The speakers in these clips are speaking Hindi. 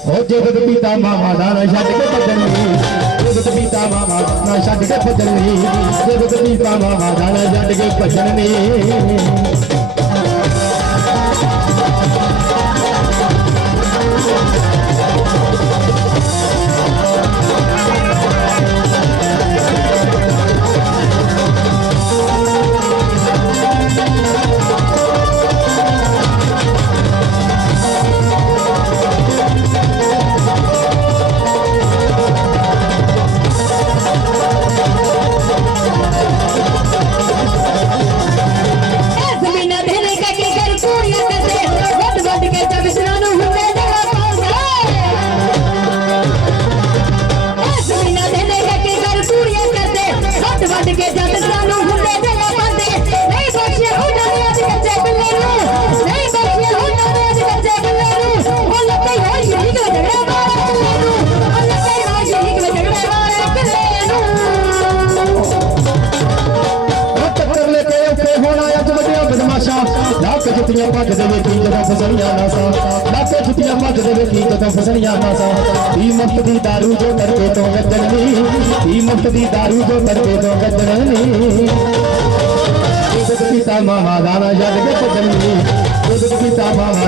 ਉਹ ਜਗਤ ਪੀਤਾ ਮਾਮਾ ਦਾ ਨਾ ਛੱਡ ਕੇ ਭੱਜਣੀ ਜਗਤ ਪੀਤਾ ਮਾਮਾ ਨਾ ਛੱਡ ਕੇ ਭੱਜਣੀ ਜਗਤ ਪੀਤਾ ਮਾਮਾ ਦਾ ਨਾ ਛੱਡ ਕੇ ਭੱਜਣੀ छुट्टियाँ भग दे ठीक दा सजनिया ना सा लाख छुट्टियाँ भग दे ठीक दा सजनिया ना सा ई मुफ़्त दी दारू जो करके तो गदन नी। ई मुफ़्त दारू जो करके तो गदन नी। पिता मामा दाना जग के भजन नी। पिता मामा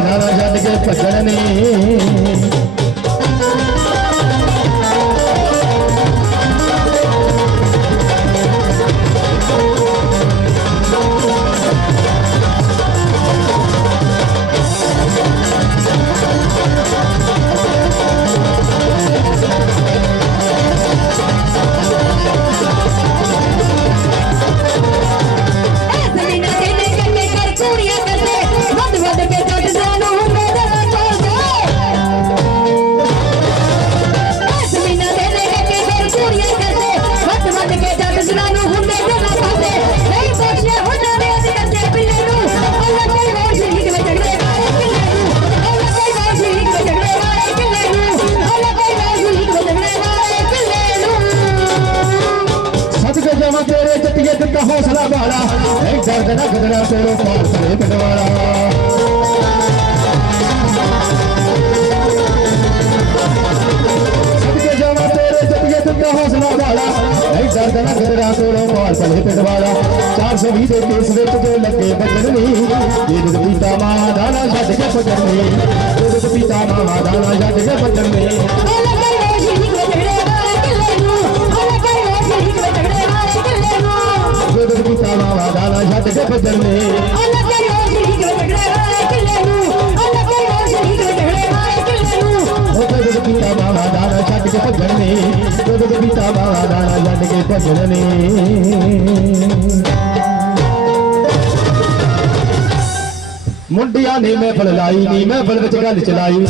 घोसला बाला एक दर्दना गदडा सोडून पारसरे पेटवाळा दर्दना गदड़ा तोड़ो मार पले पिटवाड़ा चार सौ बीस केस वे तुझे लगे बदलनी ये तो पीता माँ दाना जट के बदलनी ये तो पीता माँ दाना जट के बदलनी ਦੁੱਧ ਪੀਤਾ ਮਾਵਾ ਦਾਣਾ ਛੱਡ ਕੇ ਭੱਜਣ ਨੇ ਦੁੱਧ ਪੀਤਾ ਮਾਵਾ ਦਾਣਾ ਛੱਡ ਕੇ ਭੱਜਣ ਨੇ ਮੁੰਡਿਆਂ ਨੇ ਮਹਿਫਲ ਲਾਈ ਨੀ ਮਹਿਫਲ ਵਿੱਚ ਗੱਲ ਚਲਾਈ